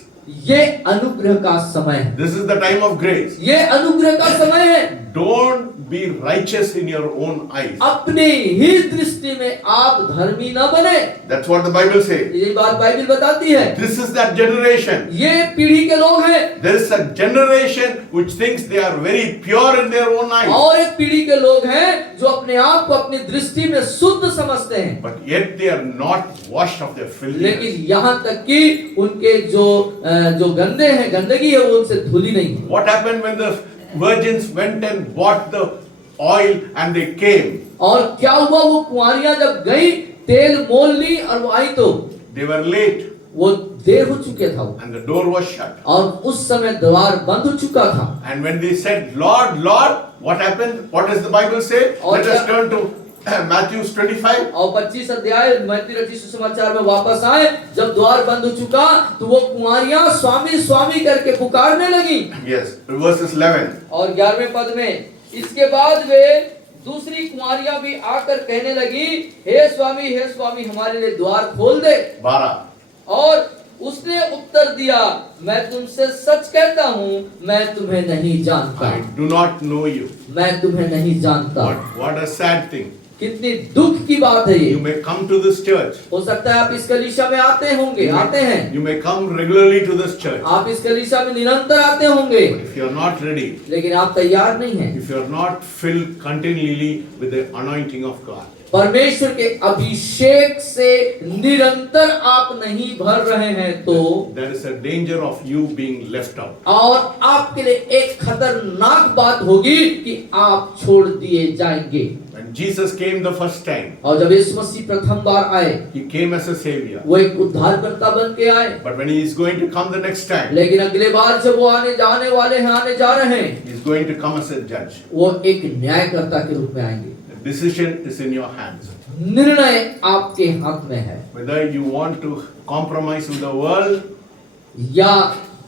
ये अनुग्रह का समय है, This is the time of grace. ये अनुग्रह का समय है। Don't be righteous in your own eyes. अपने ही दृष्टि में आप धर्मी न बने, That's what the Bible says. ये बात बाइबल बताती है। This is that generation. ये पीढ़ी के लोग हैं, There is a generation which thinks they are very pure in their own eyes, और एक पीढ़ी के लोग हैं जो अपने आप को अपनी दृष्टि में शुद्ध समझते हैं, but yet they are not washed of their filthiness. लेकिन यहाँ तक कि उनके जो गंदे हैं, गंदगी है, वो उनसे धुली नहीं है। What happened when the virgins went and bought the oil and they came? और क्या हुआ, वो कुंवारियां जब गई तेल मोल ली और वो आई तो They were late वो देर हो चुके था वो, and the door was shut. और उस समय द्वार बंद हो चुका था। And when they said, Lord, Lord, what happened? What does the Bible say? और Let us turn to Matthew 25. और 25 अध्याय मत्ती रचित सुसमाचार में वापस आए, जब द्वार बंद हो चुका तो वो कुंवारियां स्वामी स्वामी करके पुकारने लगी। Yes, verses 11. और 11वें पद में, इसके बाद वे दूसरी कुंवारियां भी आकर कहने लगी, हे स्वामी हमारे लिए द्वार खोल दे। 12. और उसने उत्तर दिया, मैं तुमसे सच कहता हूँ, मैं तुम्हें नहीं जानता। I do not know you. मैं तुम्हें नहीं जानता। What a sad thing. कितनी दुख की बात है ये। You may come to this church. हो सकता है आप इस कलीसिया में आते होंगे, आते हैं। You may come regularly to this church. आप इस कलीसिया में निरंतर आते होंगे, But if you are not ready, लेकिन आप तैयार नहीं हैं। if you are not filled continually with the anointing of God, परमेश्वर के अभिषेक से निरंतर आप नहीं भर रहे हैं तो there is a danger of you being left out. और आपके लिए एक खतरनाक बात होगी कि आप छोड़ दिए जाएंगे। When Jesus came the first time, और जब यीशु मसीह प्रथम बार आए, He came as a savior. वो एक उद्धारकर्ता बन के आए, But when He is going to come the next time, लेकिन अगले बार जब वो आने जाने वाले हैं, आने जा रहे हैं, He is going to come as a judge. वो एक न्यायकर्ता के रूप में आएंगे। The decision is in your hands. निर्णय आपके हाथ में है, Whether you want to compromise with the world, या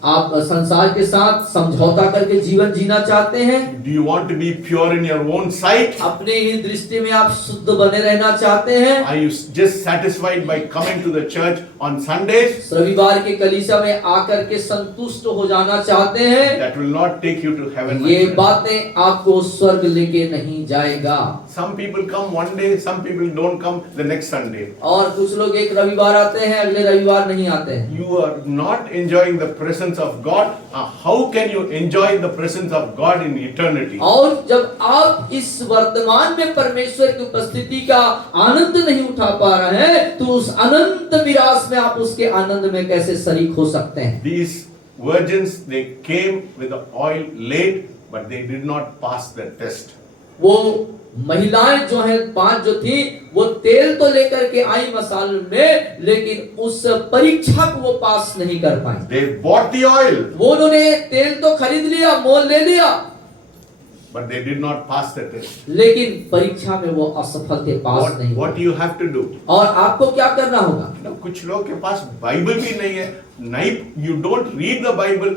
आप संसार के साथ समझौता करके जीवन जीना चाहते हैं, do you want to be pure in your own sight? अपने ही दृष्टि में आप शुद्ध बने रहना चाहते हैं, Are you just satisfied by coming to the church on Sundays? रविवार के कलीसिया में आकर के संतुष्ट हो जाना चाहते हैं, That will not take you to heaven. my ये friend. बातें आपको स्वर्ग लेके नहीं जाएगा। Some people come one day, some people don't come the next Sunday. और कुछ लोग एक रविवार आते हैं, अगले रविवार नहीं आते हैं। You are not enjoying the presence of God. How can you enjoy the presence of God in eternity? और जब आप इस वर्तमान में परमेश्वर की उपस्थिति का आनंद नहीं उठा पा रहे हैं, तो उस अनंत विरास में आप उसके आनंद में कैसे शरीक हो सकते हैं? These virgins, they came with the oil late, but they did not pass the test. वो महिलाएं जो हैं 5 जो थी, वो तेल तो लेकर के आई मसाल में, लेकिन उस परीक्षा को वो पास नहीं कर पाई। They bought the oil, वो उन्होंने तेल तो खरीद लिया, मोल ले लिया, but they did not pass the test. लेकिन परीक्षा में वो असफल थे, पास नहीं। What do you have to do? और आपको क्या करना होगा? Now, कुछ लोग के पास बाइबल भी नहीं है, नहीं, you don't read the Bible.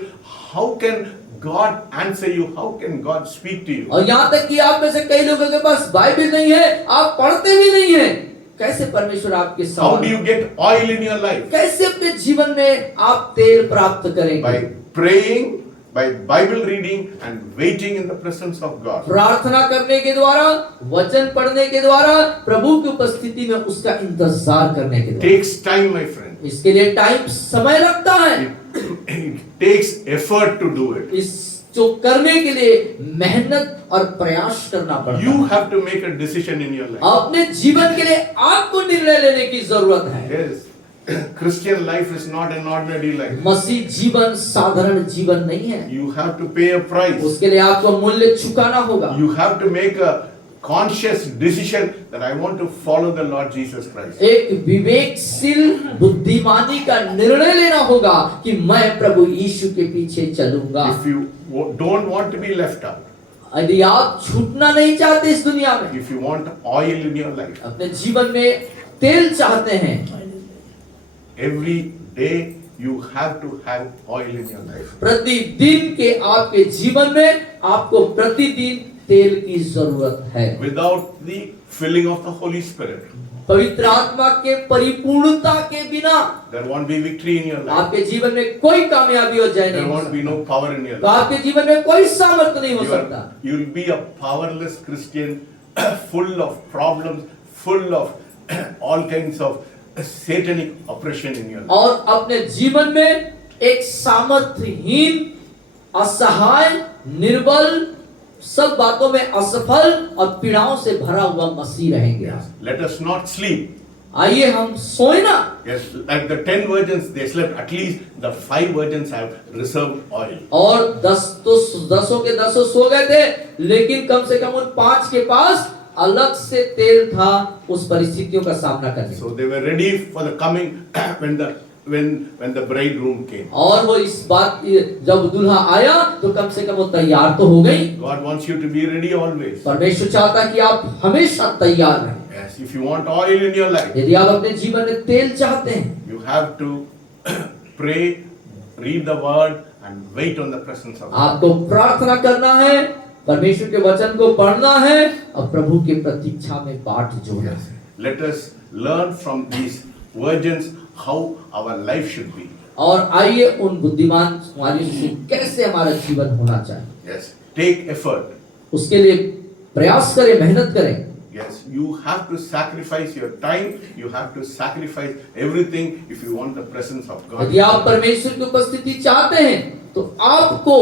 How can God answer you? How can God speak to you? और यहाँ तक कि आप में से कई लोगों के पास बाइबल नहीं है, आप पढ़ते भी नहीं हैं, कैसे परमेश्वर आपके How साथ, do you get oil in your life? कैसे अपने जीवन में आप तेल प्राप्त करेंगे? By praying, by Bible reading and waiting in the presence of God. प्रार्थना करने के द्वारा, वचन पढ़ने के द्वारा, प्रभु की उपस्थिति में उसका इंतजार करने के द्वारा। Takes time, my friend. इसके लिए टाइम, समय लगता है, It takes effort to do it. इस जो करने के लिए मेहनत और प्रयास करना पड़ता You है। have to make a decision in your life. अपने जीवन के लिए आपको निर्णय लेने की जरूरत है। Yes. Christian life is not an ordinary life. मसीह जीवन साधारण जीवन नहीं है। You have to pay a price. उसके लिए आपको मूल्य चुकाना होगा। You have to make a conscious decision that I want to follow the Lord Jesus Christ. एक विवेकशील बुद्धिमानी का निर्णय लेना होगा कि मैं प्रभु यीशु के पीछे चलूंगा। If you don't want to be left out, यदि आप छूटना नहीं चाहते इस दुनिया में, if you want oil in your life, अपने जीवन में तेल चाहते हैं, every day you have to have oil in your life. प्रतिदिन के आपके जीवन में आपको प्रतिदिन तेल की जरूरत है। Without the filling of the Holy Spirit, पवित्र आत्मा के परिपूर्णता के बिना there won't be victory in your life. आपके जीवन में कोई कामयाबी और जय There नहीं हो won't be सकता। no power in your तो life. आपके जीवन में कोई सामर्थ्य नहीं हो सकता। You will be a powerless Christian, full of problems, full of all kinds of satanic oppression in your life. और अपने जीवन में एक सामर्थ्यहीन, असहाय, निर्बल, सब बातों में असफल और पीड़ाओं से भरा हुआ मसीह रहेंगे। Let us not sleep. आइए हम सोए ना। Yes, like the 10 virgins, they slept. At least the 5 virgins have reserved oil. और 10 के 10 सो गए थे, लेकिन कम से कम उन 5 के पास अलग से तेल था उस परिस्थितियों का सामना करने। So they were ready for the coming when the bridegroom came. और वो इस बात जब दूल्हा आया तो कम से कम वो तैयार तो हो गई। God wants you to be ready always. परमेश्वर चाहता कि आप हमेशा तैयार रहें। Yes, if you want oil in your life, यदि आप अपने जीवन में तेल चाहते हैं, you have to pray, read the word, and wait on the presence of God. आपको प्रार्थना करना है, परमेश्वर के वचन को पढ़ना है और प्रभु के प्रतीक्षा में बाट जोड़ना Yes. है। Let us learn from these virgins how our life should be. और आइए उन बुद्धिमान कुमारियों से कैसे हमारा जीवन होना चाहिए। Yes. Take effort. उसके लिए प्रयास करें, मेहनत करें। Yes. You have to sacrifice your time. You have to sacrifice everything if you want the presence of God. यदि आप परमेश्वर की उपस्थिति चाहते हैं तो आपको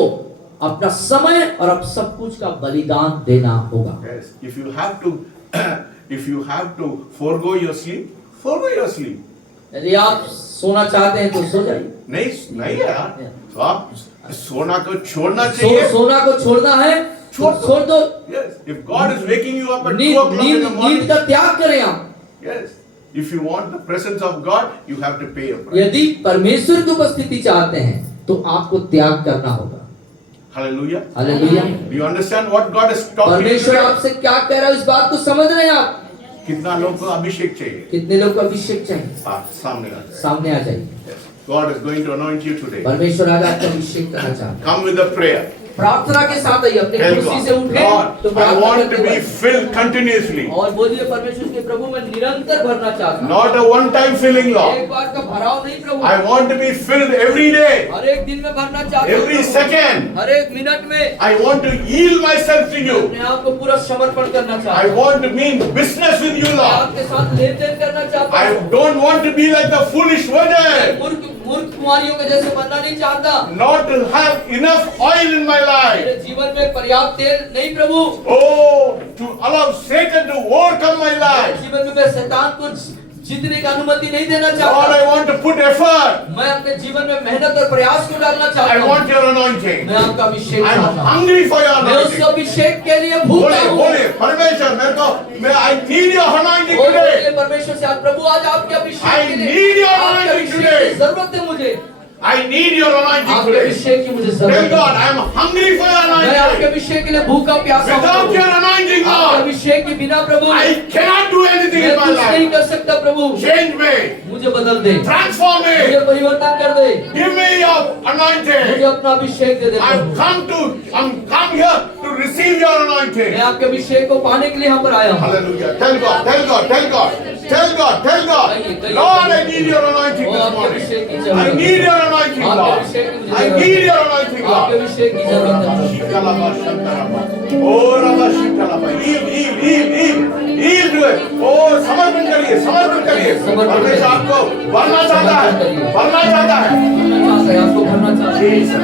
अपना समय और अब सब कुछ का बलिदान देना होगा। Yes. If you have to forgo your sleep, forgo your sleep. यदि आप सोना चाहते हैं तो सो जाइए। नहीं है यार। तो आप सोना को छोड़ना चाहिए। सोना को छोड़ना है, छोड़ दो। Yes. If God is waking you up at 2 नींद o'clock in the morning, का त्याग करें आप। yes. If you want the presence of God, you have to pay a price. यदि परमेश्वर की उपस्थिति चाहते हैं तो आपको त्याग करना होगा। Hallelujah. Hallelujah. Do you understand what God is talking परमेश्वर about? आपसे क्या कह रहा है, इस बात को समझ रहे हैं आप? कितना लोग को अभिषेक चाहिए? कितने लोग को अभिषेक चाहिए? आप सामने आ जाए। सामने आ जाइए। Yes. God is going to anoint you today. परमेश्वर आज आपका अभिषेक करना चाहता है। Come with a prayer. प्रार्थना के साथ आइए, अपने Tell कुर्सी से God, उठे God, तो I प्रार्थना want करते to be हुए filled continuously. और बोलिए, परमेश्वर के प्रभु मैं निरंतर भरना चाहता हूँ। Not a one-time filling, Lord. एक बार का भराव नहीं प्रभु। I want to be filled every day, हर एक दिन में भरना चाहता हूँ every प्रभु। second. हर एक मिनट में I want to yield myself to you. अपने आप को पूरा समर्पण करना चाहता I हूँ। want to mean business with you, मैं Lord. आपके साथ लेन देन करना चाहता I हूँ। don't want to be like the foolish virgin. मूर्ख कुमारियों के जैसे बनना नहीं चाहता। Not to have enough oil in my life. मेरे जीवन में पर्याप्त तेल नहीं प्रभु। Oh, to allow Satan to overcome my मेरे life. जीवन में मैं शैतान को जीतने का अनुमति नहीं देना Lord, चाहता। I want to put effort. मैं अपने जीवन में मेहनत और प्रयास को डालना I चाहता हूँ। want your anointing. मैं आपका अभिषेक I'm चाहता हूँ। hungry for your मैं उस anointing. अभिषेक के लिए भूखा बोले हूँ। बोले परमेश्वर मेरे को I need your anointing और बोलिए today. परमेश्वर से, आज प्रभु आज आपके अभिषेक I के लिए need your आपके anointing अभिषेक today. की जरूरत है मुझे। I need your anointing आपके today. अभिषेक की मुझे Tell जरूरत God है। I am hungry for your मैं आपके anointing. अभिषेक के लिए भूखा प्यासा हूँ Without प्रभु। your anointing, आपके Lord, अभिषेक के बिना प्रभु I cannot do anything मैं in my कुछ नहीं life. कर सकता प्रभु। Change me, मुझे बदल दे, transform मुझे me, परिवर्तन कर दे, give me your मुझे anointing. अपना अभिषेक दे दे I'm Prabhu. come here to receive your anointing. मैं आपके अभिषेक को पाने के लिए यहाँ पर आया हूँ। Hallelujah. Tell God, tell God, tell God, tell God, tell God. Lord, I need your anointing this morning. I need your anointing, Lord. I need your anointing, आपके Lord. अभिषेक की जरूरत है। Shikalaba, Shankaraba. Oh, Rabba, Shikalaba. Yield to it. Oh, समर्पण करिए, समर्पण करिए। परमेश्वर आपको भरना चाहता है, भरना चाहता है। भरना चाहता है, आपको भरना चाहता है। Jesus.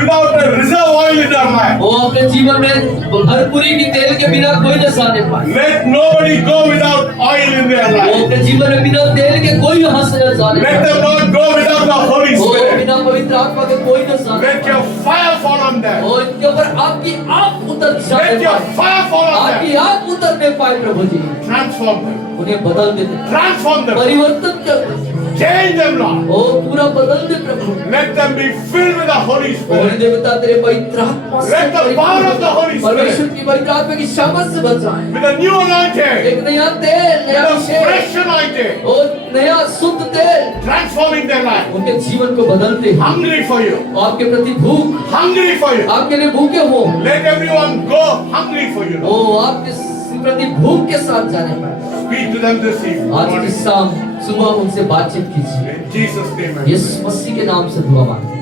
without a reserve oil in their life. वो अपने जीवन में भरपूरी की तेल के बिना कोई न जाने पाए। Let nobody go without oil in their वो life. अपने जीवन में बिना तेल के कोई यहाँ से न जाने Let them पाए। not go without the Holy वो Spirit. बिना पवित्र आत्मा के कोई न जाने Let your पाए। fire fall on them. और इनके ऊपर आपकी आग उतर जाने Let your पाए। fire fall on आपकी them. आग उतरने पाए प्रभु जी। Transform them. उन्हें बदल देते, Transform them. परिवर्तन कर दे। Change them, Lord. ओ पूरा बदल दे प्रभु। Let them be filled with the Holy और Spirit. देवता तेरे पवित्र आत्मा से Let the power of the Holy Spirit. परमेश्वर की पवित्र आत्मा की सामर्थ से बन जाए। With a new anointing. एक नया तेल, नया With a Abhishek fresh anointing. और नया शुद्ध तेल Transforming their life. उनके जीवन को बदलते हैं। Hungry for you. आपके प्रति भूख, Hungry for you. आपके लिए भूखे हो। Let everyone go hungry for you, O Lord. आपके प्रति भूख के साथ जाने पाए। Speak to them this evening. आज की शाम सुबह उनसे बातचीत कीजिए। In Jesus' name. I pray. यीशु मसीह के नाम से दुआ मांगते हैं।